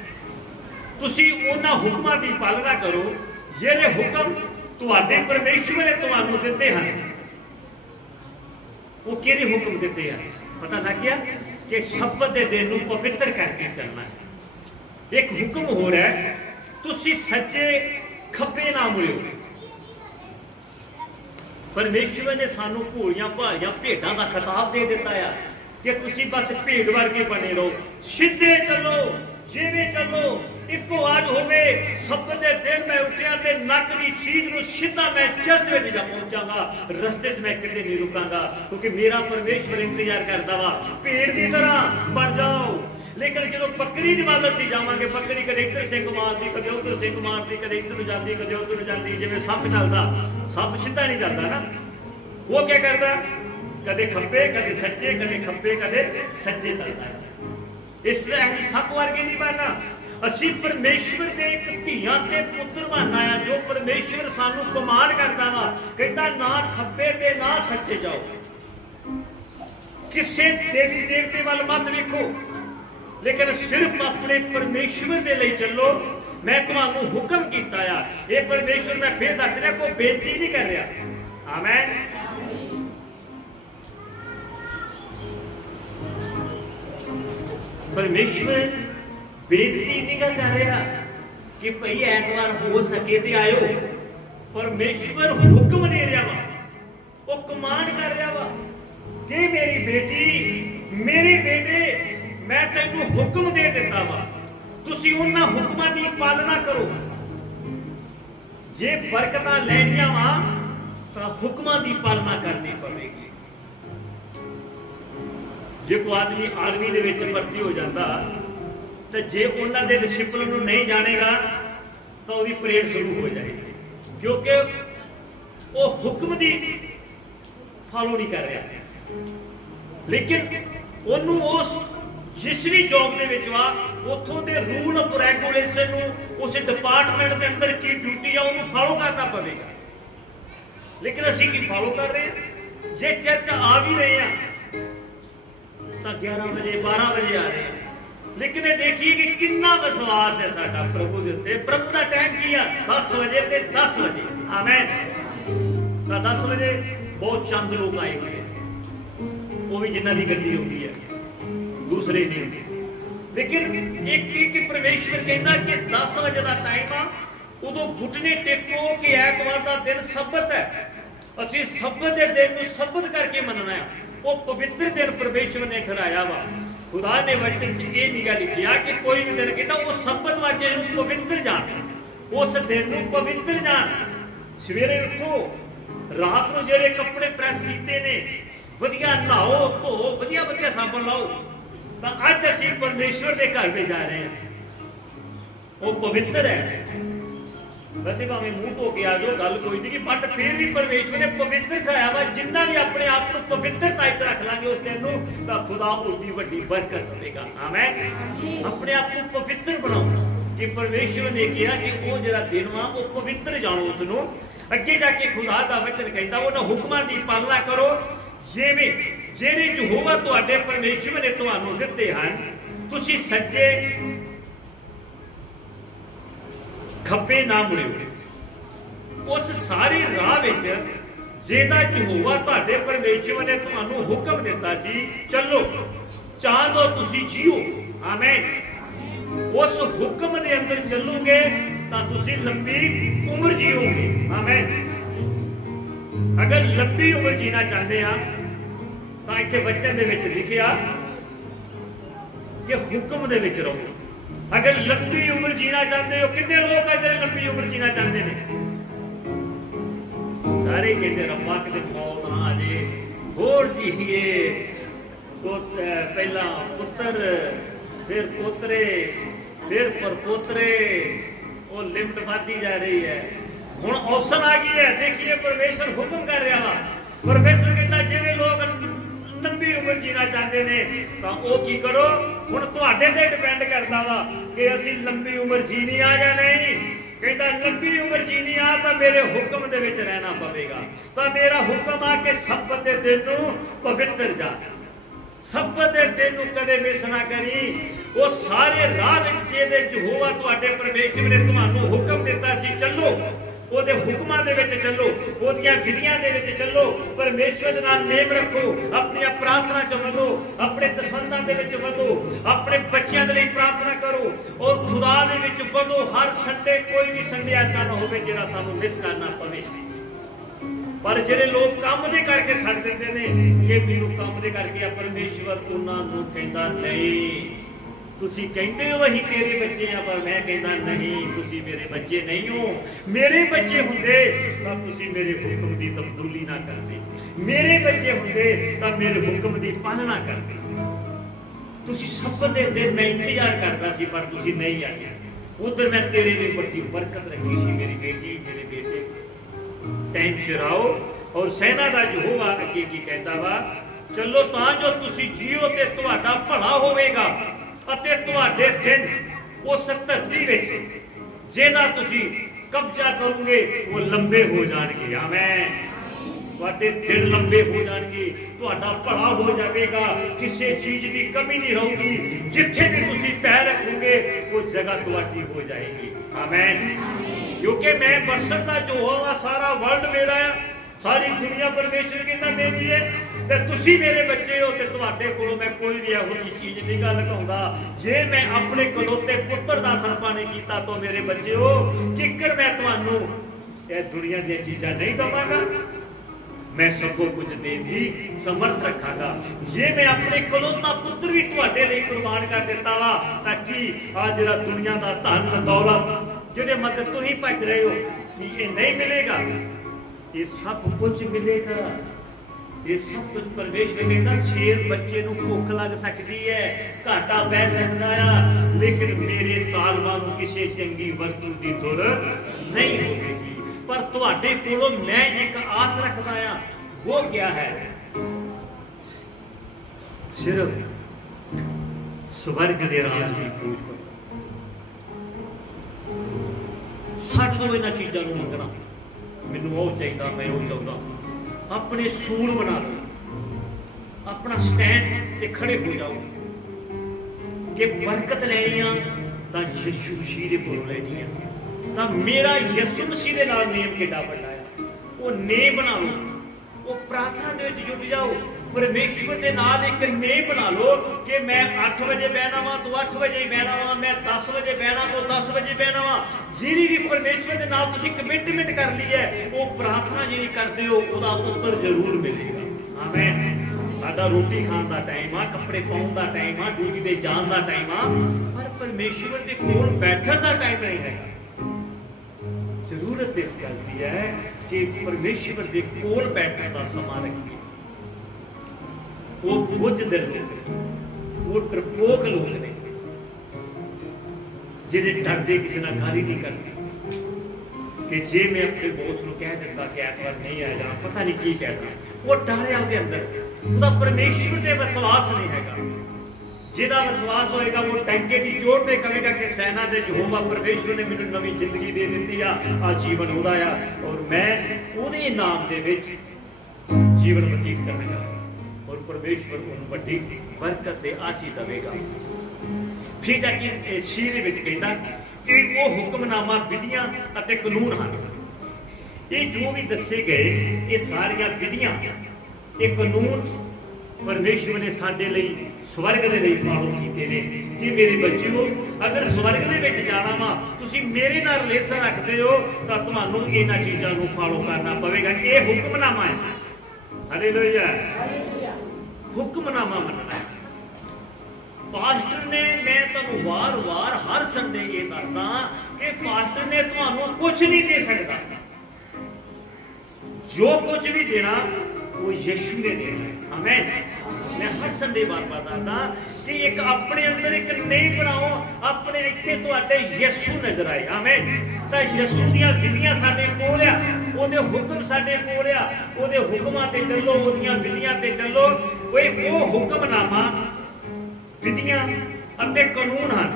तुसीं उन्हां हुक्मां दी पालना करो जिहड़े हुक्म तुहाडे परमेश्वर ने तुहानू दित्ते हन। वो किहड़े हुक्म दित्ते हैं पता लग गया कि शब्द के दिन को पवित्र करके करना है। एक हुक्म हो रहा है, तुसी सच्चे खब्बे ना मुड़ियो। परमेश्वर ने सानू भोलियां भालियां भेडां का खिताब दे दिता है कि तुसी बस भेड़ वर्गे बने रहो, सीधे चलो, जिवें चलो। इको आज होवे सब्त दे दिन मैं उठिया ते नक दी छीद नूं सीधा मैं चर्च विच जा पहुंचांगा, रस्ते च मैं किते नहीं रुकांगा, क्योंकि मेरा परमेश्वर इंतजार करदा वा। भेड़ की तरह बन जाओ। लेकिन जो बकरी दी वाल असीं जावांगे, बकरी कदे इधर सिंह मारदी, कदे उधर सिंह मारदी, कदे इधर जाती, कदे उधर जाती। जिवें सप चलदा, सप सीधा नहीं चलदा ना, वो क्या करदा, कदे खब्बे कदे सज्जे, कदे खब्बे कदे सज्जे चलदा। इस तरह सप वर्गे नहीं बनना। असी परमेश्वर के एक धीआं ते पुत्र बनना है, जो परमेश्वर सानू कमांड करता वा। कहता ना खब्बे ते ना सज्जे जाओ, किसी देवी देवते वाल मत देखो, लेकिन सिर्फ अपने परमेश्वर के लिए चलो। मैं तुहानू हुक्म किया है, ये परमेश्वर मैं फिर दस रहा, कोई बेनती नहीं कर रहा। आमीन। परमेश्वर बेनती नहीं कर रहा कि भाई ऐतवार हो सके तो आयो। परमेश्वर हुक्म दे रहा वा, वो कमांड कर रहा वा कि मेरी बेटी, मेरे बेटे, मैं तेनू हुक्म दे दिता वा, तुसी उन्हां हुक्मां दी पालना करो। जे बरकतां लैणियां वा तां ਹੁਕਮਾਂ ਦੀ ਪਾਲਣਾ ਕਰਨੀ ਪਵੇਗੀ। ਜੇ ਕੋਈ ਆਦਮੀ ਆਰਮੀ ਦੇ ਵਿੱਚ ਭਰਤੀ ਹੋ ਜਾਂਦਾ ਤੇ ਜੇ ਉਹਨਾਂ ਦੇ ਡਿਸਪਲਿਨ ਨੂੰ ਨਹੀਂ ਜਾਣੇਗਾ ਤਾਂ ਉਹਦੀ ਪਰੇਡ ਸ਼ੁਰੂ ਹੋ ਜਾਏਗੀ, ਕਿਉਂਕਿ ਉਹ ਹੁਕਮ ਦੀ ਫਾਲੋ ਨਹੀਂ ਕਰ ਰਿਹਾ। ਲੇਕਿਨ ਉਹਨੂੰ ਉਸ ਜਿਸ ਵੀ ਜੌਬ ਦੇ ਵਿੱਚ ਵਾ ਉੱਥੋਂ ਦੇ ਰੂਲ ਆਫ ਰੈਗੂਲੇਸ਼ਨ ਨੂੰ, ਉਸ ਡਿਪਾਰਟਮੈਂਟ ਦੇ ਅੰਦਰ ਕੀ ਡਿਊਟੀ ਆ ਉਹਨੂੰ ਫਾਲੋ ਕਰਨਾ ਪਵੇਗਾ। ਲੇਕਿਨ ਅਸੀਂ ਕੀ ਫਾਲੋ ਕਰ ਰਹੇ ਹਾਂ? ਜੇ ਚਰਚ ਆ ਵੀ ਰਹੇ ਆ ਤਾਂ 11 ਵਜੇ 12 ਵਜੇ ਆ ਰਹੇ ਆ, ਲੇਕਿਨ ਇਹ ਦੇਖੀਏ ਕਿ ਕਿੰਨਾ ਵਿਸ਼ਵਾਸ ਹੈ ਸਾਡਾ ਪ੍ਰਭੂ ਦੇ ਉੱਤੇ। ਪ੍ਰਭੂ ਦਾ ਟਾਈਮ ਕੀ ਆ? 10 ਵਜੇ ਤੇ 10 ਵਜੇ। ਆਮੇਨ। ਤਾਂ 10 ਵਜੇ ਬਹੁਤ ਚੰਦ ਲੋਕ ਆਏ ਹੋਏ, ਉਹ ਵੀ ਜਿਨ੍ਹਾਂ ਦੀ ਗੱਡੀ ਹੁੰਦੀ ਹੈ, ਦੂਸਰੇ ਨਹੀਂ। ਲੇਕਿਨ ਇੱਕ ਪਰਮੇਸ਼ਵਰ ਕਹਿੰਦਾ ਕਿ 10 ਵਜੇ ਦਾ ਟਾਈਮ ਆ, ਉਦੋਂ ਘੁਟਨੇ ਟੇਕੋ ਕਿ ਐਤਵਾਰ ਦਾ ਦਿਨ ਸਬਤ ਹੈ। ਅਸੀਂ ਸਬਤ ਦੇ ਦਿਨ ਨੂੰ ਸਬਤ ਕਰਕੇ ਮੰਨਣਾ ਹੈ। ਉਹ ਪਵਿੱਤਰ ਦਿਨ ਪਰਮੇਸ਼ਵਰ ਨੇ ਠਹਿਰਾਇਆ ਵਾ। ਖੁਦਾ ਨੇ ਵਚਨ 'ਚ ਇਹ ਨਹੀਂ ਗਾ ਲਿਖਿਆ ਕਿ ਕੋਈ ਵੀ ਦਿਨ ਕਹਿੰਦਾ ਉਹ ਸਬਤ ਵਾਜੇ ਨੂੰ ਪਵਿੱਤਰ ਜਾਣ, ਉਸ ਦਿਨ ਨੂੰ ਪਵਿੱਤਰ ਜਾਣ। ਸਵੇਰੇ ਉੱਠੋ, ਰਾਤ ਨੂੰ ਜਿਹੜੇ ਕੱਪੜੇ ਪ੍ਰੈਸ ਕੀਤੇ ਨੇ ਵਧੀਆ ਨਹਾਓ ਧੋ, ਵਧੀਆ ਵਧੀਆ ਸਾਬਣ ਲਾਓ। ਤਾਂ ਅੱਜ ਅਸੀਂ ਪਰਮੇਸ਼ਵਰ ਦੇ ਘਰ ਵਿੱਚ ਜਾ ਰਹੇ ਹਾਂ, ਉਹ ਪਵਿੱਤਰ ਹੈ। ਵੈਸੇ ਭਾਵੇਂ ਮੂੰਹ ਧੋ ਕੇ ਆ ਜਾਓ, ਗੱਲ ਕੋਈ ਨਹੀਂ, ਬਟ ਫਿਰ ਵੀ ਪਰਮੇਸ਼ਵਰ ਨੇ ਪਵਿੱਤਰ ਠਾਇਆ ਵਾ। ਜਿੰਨਾ ਵੀ ਆਪਣੇ ਆਪ ਨੂੰ ਪਵਿੱਤਰਤਾ 'ਚ ਰੱਖ ਲਾਂਗੇ ਉਸ ਦਿਨ ਨੂੰ, ਤਾਂ ਖੁਦਾ ਉਹਦੀ ਵੱਡੀ ਬਰਕਤ ਦੇਵੇਗਾ। ਆਮੇਨ। ਆਪਣੇ ਆਪ ਨੂੰ ਪਵਿੱਤਰ ਬਣਾਓ ਕਿ ਪਰਮੇਸ਼ਵਰ ਨੇ ਕਿਹਾ ਕਿ ਉਹ ਜਿਹੜਾ ਦਿਨ ਵਾ ਉਹ ਪਵਿੱਤਰ ਜਾਣੋ ਉਸ ਨੂੰ। ਅੱਗੇ ਜਾ ਕੇ ਖੁਦਾ ਦਾ ਵਚਨ ਕਹਿੰਦਾ ਉਹਨਾਂ ਹੁਕਮਾਂ ਦੀ ਪਾਲਣਾ ਕਰੋ ਜਿਵੇਂ ਜਿਹੜੇ ਯਹੋਵਾ ਤੁਹਾਡੇ ਪਰਮੇਸ਼ਵਰ ਨੇ ਤੁਹਾਨੂੰ ਦਿੱਤੇ ਹਨ। ਤੁਸੀਂ ਸੱਜੇ ਖੱਬੇ ਨਾ ਮੁੜਿਓ। ਉਸ ਸਾਰੇ ਰਾਹ ਵਿੱਚ ਜਿਹਦਾ ਯਹੋਵਾ ਤੁਹਾਡੇ ਪਰਮੇਸ਼ਵਰ ਨੇ ਤੁਹਾਨੂੰ ਹੁਕਮ ਦਿੱਤਾ ਸੀ, ਚੱਲੋ ਚਾਹੋ ਤੁਸੀਂ ਜੀਓ। ਆਮੇਨ। ਉਸ ਹੁਕਮ ਦੇ ਅੰਦਰ ਚੱਲੋਗੇ ਤਾਂ ਤੁਸੀਂ ਲੰਬੀ ਉਮਰ ਜੀਓਗੇ। ਆਮੇਨ। ਅਗਰ ਲੰਬੀ ਉਮਰ ਜੀਣਾ ਚਾਹੁੰਦੇ ਆ ਤਾਂ ਇੱਥੇ ਵਚਨ ਦੇ ਵਿੱਚ ਲਿਖਿਆ ਕਿ ਹੁਕਮ ਦੇ ਵਿੱਚ ਰਹੋ। ਅਗਰ ਲੰਬੀ ਉਮਰ ਜੀਣਾ ਚਾਹੁੰਦੇ ਹੋ, ਕਿੰਨੇ ਲੋਕ ਆ ਜਿਹੜੇ ਲੰਬੀ ਉਮਰ ਜੀਣਾ ਚਾਹੁੰਦੇ ਨੇ? ਸਾਰੇ ਕਹਿੰਦੇ ਰੱਬਾ ਕਿਤੇ ਮੌਤ ਨਾ ਆ ਜੇ, ਹੋਰ ਜੀਏ। ਪਹਿਲਾਂ ਪੁੱਤਰ, ਫਿਰ ਪੋਤਰੇ, ਫਿਰ ਪਰਪੋਤਰੇ, ਉਹ ਲਿਮਟ ਵੱਧਦੀ ਜਾ ਰਹੀ ਹੈ। ਹੁਣ ਆਪਸ਼ਨ ਆ ਗਈ ਹੈ। ਦੇਖੀਏ ਪਰਮੇਸ਼ਰ ਹੁਕਮ ਕਰ ਰਿਹਾ ਵਾ। ਪਰਮੇਸ਼ਰ ਕਹਿੰਦਾ ਜਿਵੇਂ ਲੋਕ ਲੰਬੀ ਉਮਰ ਜੀਣਾ ਚਾਹੁੰਦੇ ਨੇ ਤਾਂ ਉਹ ਕੀ ਕਰੋ। ਹੁਣ ਤੁਹਾਡੇ ਤੇ ਡਿਪੈਂਡ ਕਰਦਾ ਵਾ ਕਿ ਅਸੀਂ ਲੰਬੀ ਉਮਰ ਜੀਣੀ ਆ ਜਾਂ ਨਹੀਂ। ਕਹਿੰਦਾ ਲੰਬੀ ਉਮਰ ਜੀਣੀ ਆ ਤਾਂ ਮੇਰੇ ਹੁਕਮ ਦੇ ਵਿੱਚ ਰਹਿਣਾ ਪਵੇਗਾ। ਤਾਂ ਮੇਰਾ ਹੁਕਮ ਆ ਕਿ ਸਬਤ ਦੇ ਦਿਨ ਨੂੰ ਪਵਿੱਤਰ ਜਾ। ਸਬਤ ਦੇ ਦਿਨ ਨੂੰ ਕਦੇ ਮਿਸ ਨਾ ਕਰੀ। ਉਹ ਸਾਰੇ ਰਾਹ ਵਿੱਚ ਜਿਹਦੇ ਯਹੋਵਾ ਤੁਹਾਡੇ ਪਰਮੇਸ਼ਵਰ ਨੇ ਤੁਹਾਨੂੰ ਹੁਕਮ ਦਿੱਤਾ ਸੀ, ਚੱਲੋ ਉਹਦੇ ਹੁਕਮਾਂ ਦੇ ਵਿੱਚ ਚੱਲੋ, ਉਹਦੀਆਂ ਵਿਧੀਆਂ ਦੇ ਵਿੱਚ ਚੱਲੋ। ਪਰਮੇਸ਼ਵਰ ਦੇ ਨਾਲ ਨੇਮ ਰੱਖੋ, ਆਪਣੀਆਂ ਪ੍ਰਾਰਥਨਾ 'ਚ ਵਧੋ, ਆਪਣੇ ਦਸਵੰਦਾਂ ਦੇ ਵਿੱਚ ਵਧੋ, ਆਪਣੇ ਬੱਚਿਆਂ ਦੇ ਲਈ ਪ੍ਰਾਰਥਨਾ ਕਰੋ ਔਰ ਖੁਦਾ ਦੇ ਵਿੱਚ ਵਧੋ। ਹਰ ਸੰਡੇ ਕੋਈ ਵੀ ਸੰਡੇ ਐਸਾ ਨਾ ਹੋਵੇ ਜਿਹੜਾ ਸਾਨੂੰ ਮਿਸ ਕਰਨਾ ਪਵੇ। ਪਰ ਜਿਹੜੇ ਲੋਕ ਕੰਮ ਦੇ ਕਰਕੇ ਛੱਡ ਦਿੰਦੇ ਨੇ ਕਿ ਮੈਨੂੰ ਕੰਮ ਦੇ ਕਰਕੇ ਆ, ਪਰਮੇਸ਼ਵਰ ਉਹਨਾਂ ਨੂੰ ਕਹਿੰਦਾ ਨਹੀਂ। ਤੁਸੀਂ ਕਹਿੰਦੇ ਹੋ ਅਸੀਂ ਤੇਰੇ ਬੱਚੇ ਆ, ਪਰ ਮੈਂ ਕਹਿੰਦਾ ਨਹੀਂ, ਤੁਸੀਂ ਮੇਰੇ ਬੱਚੇ ਨਹੀਂ ਹੋ। ਮੇਰੇ ਬੱਚੇ ਹੁੰਦੇ ਤਾਂ ਤੁਸੀਂ ਮੇਰੇ ਹੁਕਮ ਦੀ ਤਬਦੀਲੀ ਨਾ ਕਰਦੇ। ਮੇਰੇ ਬੱਚੇ ਹੁੰਦੇ ਤਾਂ ਮੇਰੇ ਹੁਕਮ ਦੀ ਪਾਲਣਾ ਕਰਦੇ। ਤੁਸੀਂ ਸਬਤ ਦੇ ਦਿਨ ਮੈਂ ਇੰਤਜ਼ਾਰ ਕਰਦਾ ਸੀ ਪਰ ਤੁਸੀਂ ਨਹੀਂ ਆਏ। ਉਧਰ ਮੈਂ ਤੇਰੇ ਲਈ ਬੜੀ ਬਰਕਤ ਰੱਖੀ ਸੀ। ਮੇਰੀ ਬੇਟੀ, ਮੇਰੇ ਬੇਟੇ, ਟਾਈਮ ਸਿਰ ਆਓ। ਔਰ ਸੈਨਾ ਦਾ ਯਹੋਵਾ ਅੱਗੇ ਕੀ ਕਹਿੰਦਾ ਵਾ, ਚੱਲੋ ਤਾਂ ਜੋ ਤੁਸੀਂ ਜੀਓ ਤੇ ਤੁਹਾਡਾ ਭਲਾ ਹੋਵੇਗਾ ਅਤੇ ਤੁਹਾਡੇ ਦਿਨ ਉਸ ਧਰਤੀ ਵਿੱਚ ਜਿਹਦਾ ਤੁਸੀਂ ਕਬਜ਼ਾ ਕਰੋਗੇ ਉਹ ਲੰਬੇ ਹੋ ਜਾਣਗੇ। ਆਮੇਨ। ਤੁਹਾਡੇ ਦਿਨ ਲੰਬੇ ਹੋ ਜਾਣਗੇ, ਤੁਹਾਡਾ ਭਲਾ ਹੋ ਜਾਵੇਗਾ, ਕਿਸੇ ਚੀਜ਼ ਦੀ ਕਮੀ ਨਹੀਂ ਰਹੂਗੀ। ਜਿੱਥੇ ਵੀ ਤੁਸੀਂ ਪੈਰ ਰੱਖੋਗੇ ਉਹ ਜਗ੍ਹਾ ਤੁਹਾਡੀ ਹੋ ਜਾਏਗੀ। ਆਮੇਨ। ਕਿਉਂਕਿ ਮੈਂ ਬਸਰ ਦਾ ਜੋ ਹੋਵਾ ਸਾਰਾ ਵਰਲਡ ਮੇਰਾ ਆ, ਸਾਰੀ ਦੁਨੀਆ ਪਰਮੇਸ਼ਰ ਕਹਿੰਦਾ ਮੇਰੀ ਹੈ ਤੇ ਤੁਸੀਂ ਮੇਰੇ ਬੱਚੇ ਹੋ ਤੇ ਤੁਹਾਡੇ ਕੋਲੋਂ ਮੈਂ ਕੋਈ ਵੀ ਇਹੋ ਜਿਹੀ ਚੀਜ਼ ਨਹੀਂ ਗਾ ਲਗਾਉਂਦਾ। ਜੇ ਮੈਂ ਆਪਣੇ ਕਲੋਤੇ ਪੁੱਤਰ ਦਾ ਸਰਪਾ ਨਹੀਂ ਕੀਤਾ ਤਾਂ ਮੇਰੇ ਬੱਚੇ ਹੋ ਕਿੱਕਰ ਮੈਂ ਤੁਹਾਨੂੰ ਇਹ ਦੁਨੀਆ ਦੀਆਂ ਚੀਜ਼ਾਂ ਨਹੀਂ ਦਵਾਂਗਾ। ਮੈਂ ਸਭ ਕੁਝ ਦੇਣ ਦੀ ਸਮਰਥ ਰੱਖਾਂਗਾ। ਜੇ ਮੈਂ ਆਪਣੇ ਕਲੋਤਾ ਪੁੱਤਰ ਵੀ ਤੁਹਾਡੇ ਲਈ ਕੁਰਬਾਨ ਕਰ ਦਿੱਤਾ ਵਾ ਤਾਂ ਕੀ ਆ ਜਿਹੜਾ ਦੁਨੀਆ ਦਾ ਧਨ ਦੌਲਤ ਜਿਹਦੇ ਮਗਰ ਤੁਸੀਂ ਭੱਜ ਰਹੇ ਹੋ ਕੀ ਇਹ ਨਹੀਂ ਮਿਲੇਗਾ? ये सब कुछ मिलेगा। ये सब कुछ परमेश्वर कहता शेर बच्चे नूं भुख लग सकती है, घाटा पै सकता है, लेकिन मेरे तालबां नूं किसी चंगी वस्तु की तुर नहीं होगी। पर तुहाडे कोलों मैं एक आस रखदा हां, वो क्या है? सिर्फ स्वर्ग दे राज की खोज करो। छड्ड दो इन्हां चीज़ां नूं मंगना, मैनूं वो चाहिए, मैं वो चाहुंदा। अपने सूल बना लो, अपना स्टैंड ते खड़े हो जाओ कि बरकत लेनी आ तां यीशु मसीह दे कोलों लेनी आ। तां मेरा यीशु मसीह दे नाल नेम किड्डा वड्डा है, वो नेम बना लो। वो प्रार्थना दे विच जुट जाओ, परमेश्वर दे नाल एक नेम बना लो कि मैं 8 बजे बहना वा तो 8 बजे बहना वा, मैं 10 बजे बहना तो 10 बजे बहना वा। जिहड़ी भी परमेश्वर दे नाल तुसीं कमिटमेंट कर ली है, वो प्रार्थना जिहड़ी करदे हो उहदा उत्तर जरूर मिलेगा। आमीन। साडा रोटी खाण दा टाइम आ, कपड़े पाउण दा टाइम आ, ड्यूटी ते जाण दा टाइम आ, पर परमेश्वर दे कोल बैठण दा टाइम नहीं हैगा। जरूरत इस गल दी है कि परमेश्वर दे कोल बैठण दा समा रखिए। वो बुझदिल लोग ने, वो डरपोक लोग ने, जिहड़े डरदे किसी नाल गल ही नहीं करते कि जे मैं अपने बॉस को कह दिता कि ऐतवार नहीं आ जाना, पता नहीं की कहना। वो डर है उसके अंदर, उसका परमेश्वर दे विश्वास नहीं हैगा। जिहदा विश्वास होएगा वो टंके की चोट ते कहेगा कि सेना दे यहोवा परमेश्वर ने मैनूं नवी जिंदगी दे दित्ती आ जीवन उहदा आ और मैं उहदे नाम दे विच जीवन बतीत करेगा और परमेश्वर उन्हें बड़ी बरकत से आशीष देगा। फिर जाके शीर विच कहता कि वो हुक्मनामा विधियां अते कानून हैं। ये जो भी दसे गए ये सारिया विधियां, ये कानून परमेश्वर ने साडे लई स्वर्ग दे लई फॉलो कीते ने कि मेरे बच्चों अगर स्वर्ग दे विच जाना वा, तुसीं मेरे नाल रिलेशन रखदे हो तां तुहानूं इन्हां चीज़ां नूं फॉलो करना पवेगा। ये हुक्मनामा है। हालेलुया। हुक्मनामा मनना है। पास्टर ने, मैं तुहानूं वार-वार हर संडे ये दसदा कि पास्टर ने तुहानूं कुछ नहीं दे सकता। जो कुछ भी देना वो यीशु ने देना है। आमीन। मैं हर संडे बार बताता कि एक अपने अंदर एक नहीं बनाओ, अपने इत्थे तुहाडे यीशु नजर आए। आमीन। तां यीशु दीयां विधियां साडे कोल आ, ओहदे हुक्म साडे कोल आ, ओहदे हुक्मां ते चलो, ओहदियां विधियां ते चलो। वो हुक्मनामा विधियां अते कानून हैं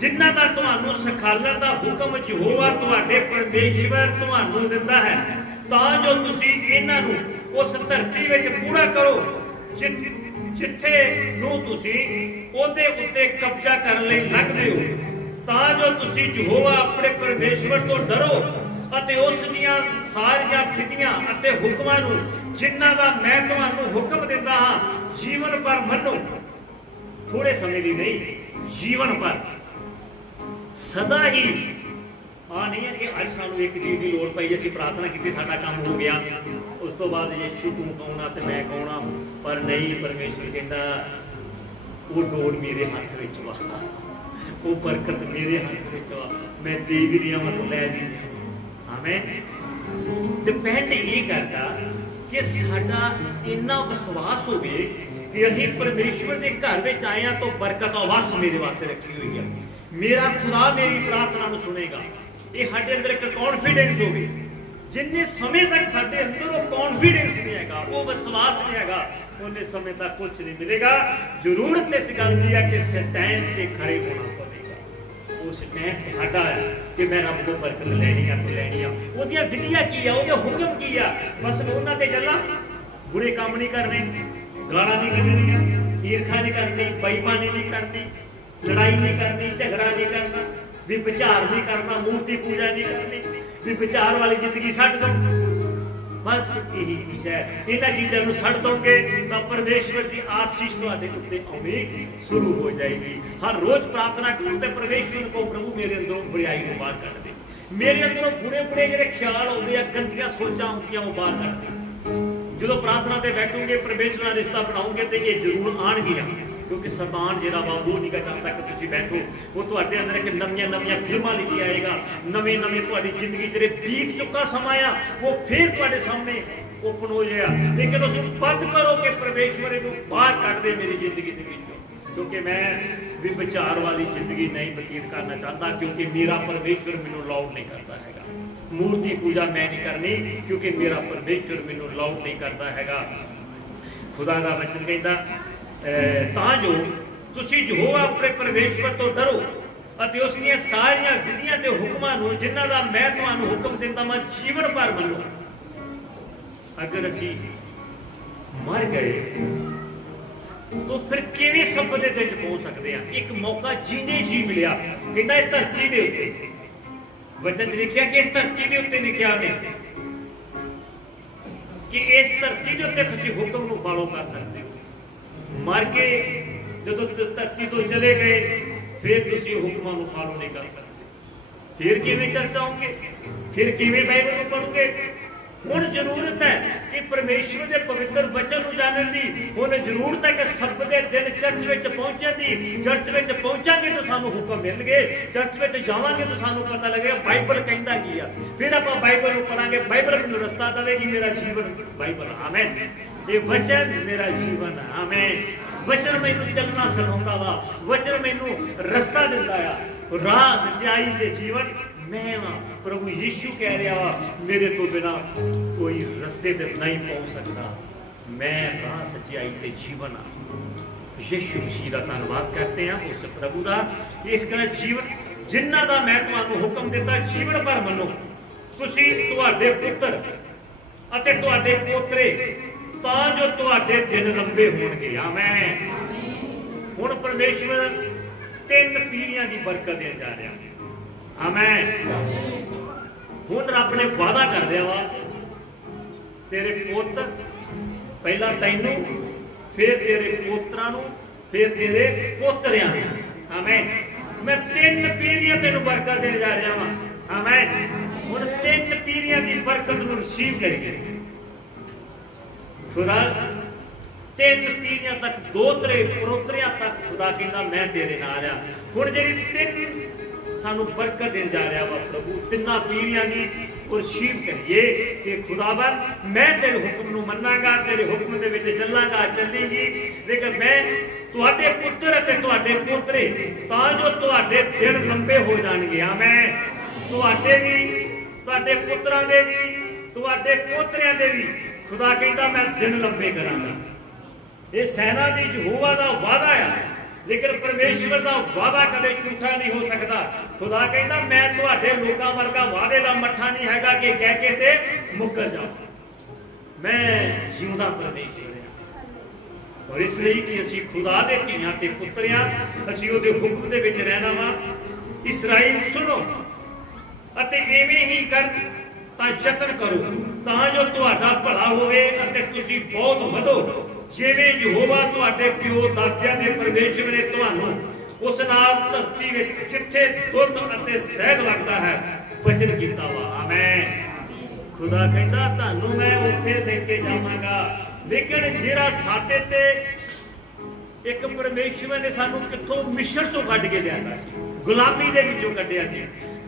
जिन्हां दा तुहानूं सिखालण दा हुक्म यहोवा तुहाडे परमेश्वर तुहानूं दिंदा है तां जो तुसीं इन्हां नूं उस धरती विच पूरा करो जिथे नूं तुसीं ओहदे उत्ते कब्जा करन लई लगदे हो, तां जो तुसीं यहोवा अपने परमेश्वर तो डरो अते उस दीयां सारियां विधियां अते हुक्मां नूं जिन्हां दा मैं तुहानूं हुक्म दिंदा हां जीवन भर मन्नो। थोड़े समय ली नहीं, जीवन भर सदा ही। आ नहीं है कि अज सानूं एक चीज़ की लोड़ पई, असीं प्रार्थना की, साडा काम हो गया, उस तो बाद यीशु तू कौन आ ते मैं कौन आ। पर नहीं, परमेश्वर कहता वो डोर मेरे हथ विच वा, वो बरकत मेरे हथ विच वा, मैं दे भी दियां वा तो लै भी। आमीन। डिपेंड ये करता कि साडा इन्ना विश्वास होवे कि असीं परमेश्वर के घर में आए हैं तो बरकत अवश्य मेरे वास्ते रखी हुई है। मेरा खुदा मेरी प्रार्थना को सुनेगा। ये हमारे अंदर एक कॉन्फिडेंस होगी। जिन्ने समय तक साडे अंदर वो कॉन्फिडेंस नहीं है, वो विश्वास नहीं है, उन्ने समय तक कुछ नहीं मिलेगा। जरूरत इस गल की है कि स्टैंड से खड़े होना पड़ेगा। वो स्टैंड साडा है कि मैं रब को बरकत लैनी है तो लैनी है। वो विधियां की है, वो हुक्म की है, बस मैं उन्होंने चलना, बुरे काम नहीं करने, गाला नहीं कढ़नियां, ईर्खा नहीं करनी, बेईमानी नहीं करनी, लड़ाई नहीं करनी, झगड़ा नहीं करना, विचार नहीं करना, मूर्ति पूजा नहीं करनी, विचार वाली जिंदगी छड्ड दो। बस यही चीज है। इन्हां चीज़ों को छड्ड दोगे तो परमेश्वर की आशीष तुहाडे उत्ते आउणी शुरू हो जाएगी। हर रोज प्रार्थना करो तो परमेश्वर को प्रभु मेरे अंदरों बुराई को बाहर कढ दे, मेरे अंदरों बुरे बुरे जिहड़े ख्याल आउंदे आ, गंदियां सोचां आउंदियां वो बाहर कढ दे। जो प्रार्थना से बैठोगे, परमेश्वर का रिश्ता बनाओगे तो ये जरूर आएंगे, क्योंकि शैतान जिहड़ा वा वो नहीं चाहता कि तुसीं बैठो, वो तुहाडे अंदर एक नवीं फिल्मां लेके आएगा, नवीं तुहाडी जिंदगी जिहड़े बीत चुका समा आ वो फिर तुहाडे सामने ओपन हो जाएगा। लेकिन तुसीं बंद करो कि परमेश्वर इहनूं बाहर कढ दे मेरी जिंदगी दे विचों, क्योंकि मैं विचार वाली जिंदगी नहीं बतीत करना चाहता, क्योंकि मेरा परमेश्वर मैनूं अलाउड नहीं करता हैगा। मूर्ति पूजा मैं नहीं करनी, क्योंकि मेरा परमेश्वर मैनूं अलाउड नहीं करता हैगा। खुदा का वचन कहता तां जो तुसीं यहोवा अपने परमेश्वर तो डरो ਅਤੇ ਉਸ ਦੀਆਂ ਸਾਰੀਆਂ ਵਿਧੀਆਂ ਤੇ ਹੁਕਮਾਂ ਨੂੰ ਜਿਨ੍ਹਾਂ ਦਾ ਮੈਂ ਤੁਹਾਨੂੰ ਹੁਕਮ ਦਿੰਦਾ ਮੈਂ ਜੀਵਨ ਭਰ ਮੰਨੋ। ਅਗਰ ਅਸੀਂ ਮਰ ਗਏ तो फिर किवें सब्ब दे दिन पहुंच सकते हैं? एक मौका जीने जी मिलिया, कहता है धरती दे उत्ते वचन लिखिया कि इस धरती दे उत्ते लिखिया ने कि इस धरती दे उत्ते तुसीं हुक्म नूं फॉलो कर सकते हो। मर के जदों धरती तो चले गए फिर तुसीं हुक्मां नूं फॉलो नहीं कर सकते। फिर किवें चर्चा होंगे, फिर किवें बाइबल नूं पढ़ोगे? हुण जरूरत है कि परमेश्वर के पवित्र वचन नूं जानन दी, हुण जरूरत है कि सब्ब दे दिन चर्च विच पहुंचण दी। चर्च विच पहुंचांगे तो सानूं हुक्म मिलणगे, चर्च विच जावांगे तो सानूं पता लगेगा बाइबल कहंदा की आ। फिर आपां बाइबल नूं पढ़ांगे, बाइबल मैनूं रस्ता देवेगी, मेरा जीवन बाइबल। आमीन। ये वचन मेरा जीवन है। आमीन। वचन मैनूं चलना सिखाउंदा वा, वचन मैनूं रस्ता दिंदा आ, राह सच्चाई ते जीवन मैं वा। प्रभु यीशु कह रहा वा मेरे तो बिना कोई रस्ते ते नहीं पहुंच सकता, मैं राह सच्चाई ते जीवन आ। यीशु मसीह का धन्यवाद करते हैं उस प्रभु का। इस तरह जीवन जिन्हां दा मैं तुहानूं हुक्म दिता जीवन भर मनो, तुसीं तुहाडे पुत्र अते तुहाडे पोतरे तां जो तुहाडे दिन लंबे होणगे। आमीन। हुण परमेश्वर 3 पीढ़ियां की बरकत दे जा रहा। आमीन। हुण रब ने वादा कर दिया वा तेरे पुत्र पहला तैनूं, फिर तेरे पोतरां नूं, फिर तेरे पोतरियां नूं। आमीन। मैं 3 पीढ़ियां तेनूं बरकत दे जा रहा वा। आमीन। हुण 3 पीढ़ियां की बरकत नूं रिसीव करिए। खुदा 3 पीढ़ियां तक, दोतरे परोतरियां तक खुदा कहंदा मैं तेरे नाल आ। हुण जिहड़ी 3 सानू बरकत दे जा रहा वा प्रभु, 3 पीढ़ियां की रिसीव करिए कि खुदावन मैं तेरे हुक्म नूं मन्नांगा, तेरे हुक्म दे विच चलांगा, चलेंगी। लेकिन मैं तुहाडे पुत्र अते तुहाडे पोतरे तां जो तुहाडे दिन लंबे हो जाणगे। आमीन। तुहाडे भी, तुहाडे पुत्रां दे भी, तुहाडे पोतरियां दे भी खुदा कहंदा मैं दिन लंबे करांगा। ये सेना दी यहोवा दा वादा है, लेकिन परमेश्वर का वादा कदे झूठा नहीं हो सकता। खुदा कहता मैं तुहाडे लोकां वर्गा वादे का मट्ठा नहीं हैगा कि कह के ते मुकर जाओ। मैं जिउंदा परमेश्वर हां, और इसलिए कि असीं खुदा दे धीआं ते पुत्रियां, असीं उहदे हुक्म दे विच रहना वा। इसराइल सुनो अते इवें ही कर तां यतन करो तां जो तुहाडा भला होवे अते तुसीं बहुत वधो, जिवें यहोवा तुहाडे पिओ दादियां दे परमेश्वर ने तुहानूं उस नाल धरती विच जिथे दुध अते शहद लगदा है वचन कीता वा। आमीन। खुदा कहंदा तुहानूं मैं उत्थे लेके जावांगा। लेकिन जिहड़ा साडे ते एक परमेश्वर ने सानूं कित्थों मिस्र चों कढ के लिआंदा सी, गुलामी दे विचों कढिया सी,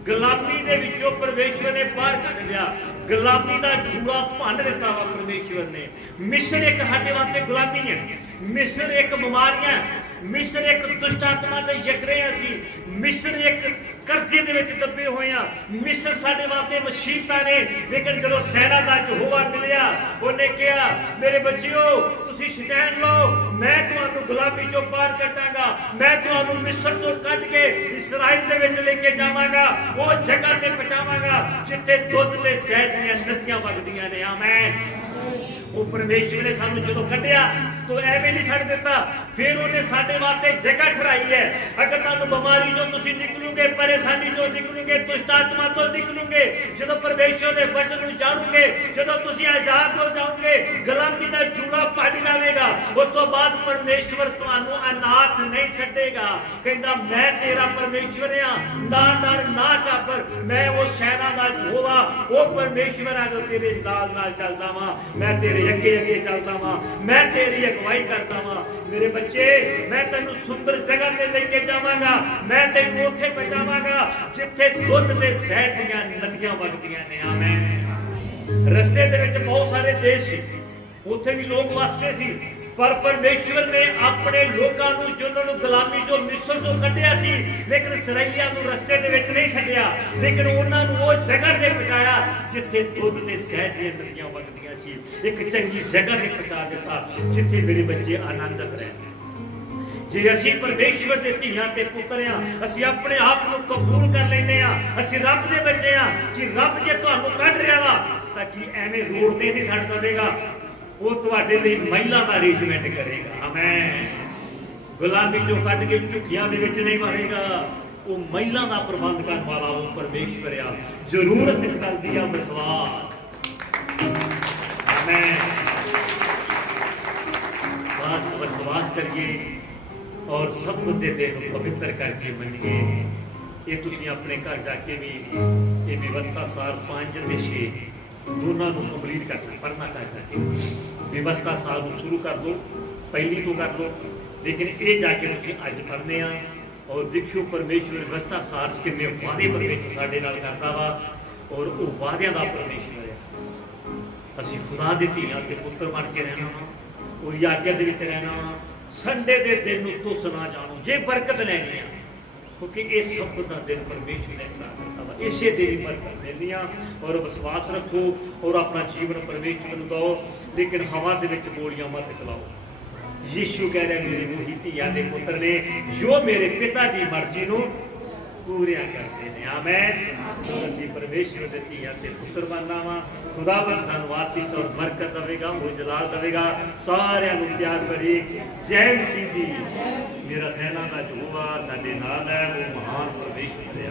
गुलामी दे विचों परमेश्वर ने बाहर कढ लिया, गुलामी दा जूड़ा भंन दिता वा परमेश्वर ने। मिस्र एक साडे वास्ते गुलामी है, मिस्र एक बीमारियां, मिस्र एक दुष्ट आत्मा दे जकरे असी, मिस्र एक कर्जे दे विच दबे होए आ, मिस्र साडे वास्ते मुसीबतां ने। लेकिन जदों सेना दा यहोवा मिलिया उहने कहा मेरे बच्चिओ तुसीं स्टैंड लो, मैं तुहानूं गुलामी चों बाहर कढांगा, मैं तुहानूं मिस्र चों कढ के इसराइल दे विच लेके जावांगा, वो जगह ते पहुंचावांगा जिथे दुध ते शहद दीआं नदियां वगदियां ने। आमीन। वो परमेश्वर ने सानू जो कढ़िया तो एवें नहीं छड्ड दिता, फिर उन्हें साडे वास्ते जगह ठहराई है। अगर तुहानूं बीमारी चों तुसीं निकलोगे, परेशानी चों निकलोगे, दुष्ट आत्मा तो निकलोगे, जदों परमेश्वर दे वचन नूं जाणोगे, जदों तुसीं आजाद हो जाओगे, गुलामी दा जूड़ा भज जाएगा। उस तो बाद परमेश्वर तुहानूं अनाथ नहीं छड्डेगा। कहंदा मैं तेरा परमेश्वर हां, ना डर ना घाबर, मैं वो सेना दा यहोवा वो परमेश्वर हां जो तेरे नाल नाल चलदा वां, मैं तेरे अगे अगे चलदा वां, मैं तेरी अगवाई करता वां, मेरे बच्चे मैं तेन सुंदर जगह ते लेके जावांगा, मैं तेन उत्थे पहुंचावांगा जिथे दुध ते शहद दीयां नदियां वगदियां ने। आमीन। रस्ते दे विच बहुत सारे देश सी, उत्थे भी लोग वसदे सी, पर परमेश्वर ने अपने लोगों को जिन्होंने गुलामी जो मिस्र जो कढ़िया सी, लेकिन इसराइलियां नूं रस्ते दे विच नहीं छड्डिया, लेकिन उन्होंने वो जगह ते पहुंचाया जिथे दुध ते शहद दी नदियां वगदियां सी। एक चंगी जगह ते पहुंचा दिता जिथे मेरे बच्चे आनंदित रहते। जे असी परमेश्वर दे धीआं ते पुत्तर हां, असी अपने आप को कबूल कर लैंदे हां, असी रब दे बच्चे हां कि रब जे तुहानूं कढ रिहा वा तां कि एवें रोड ते नहीं छड्ड देवेगा, वो तुहाडे लई महिला दा अरेंजमेंट करेगा। आमीन। गुलामी चों कढ के झुग्गियां दे विच नहीं मारेगा, वो महिला दा प्रबंध करने वाला वो परमेश्वर आ। जरूरत करदी आ विश्वास। आमीन। बस विश्वास करिए और सब दे दिन पवित्र करके मनिए। ये तुसीं अपने घर जाके भी ये व्यवस्था सार 5 ते 6 दोनों को कंप्लीट करना, पढ़ना कर सके। व्यवस्था साल शुरू कर दो, पहली तो कर लो, लेकिन ये जाके तुसीं अज पढ़ने और देखियो परमेश्वर व्यवस्था सार कितने वादे परमेश्वर साडे नाल करदा वा, और वो वादियां दा परमेश्वर है। असीं खुदा दे धीआं ते पुत्तर बन के रहना वा, और आज्ञा दे विच रहना वा। संडे दे दिन नूं तुस ना जाणो जे बरकत लैनी है, क्योंकि ये सब का दिन परमेश्वर ने बना दिता वा, इसे तेरी बरकत लेनी आ। और विश्वास रखो और अपना जीवन परमेश्वर नूं दो, लेकिन हवा दे विच गोलियां मत चलाओ। यीशु कह रहे मेरे वही धीआं दे पुत्र ने जो मेरे पिता की मर्जी नूं पूरिया करते हैं। आमीन। असीं परमेश्वर दे धीआं ते पुत्र बनना वा। खुदावंद सानूं आसीस और बरकत देवेगा, वो जलाल देवेगा। सारिआं नूं प्यार भरी जय मसीह दी। मेरा सेना दा यहोवा साडे नाल है, वो महान परमेश्वर है।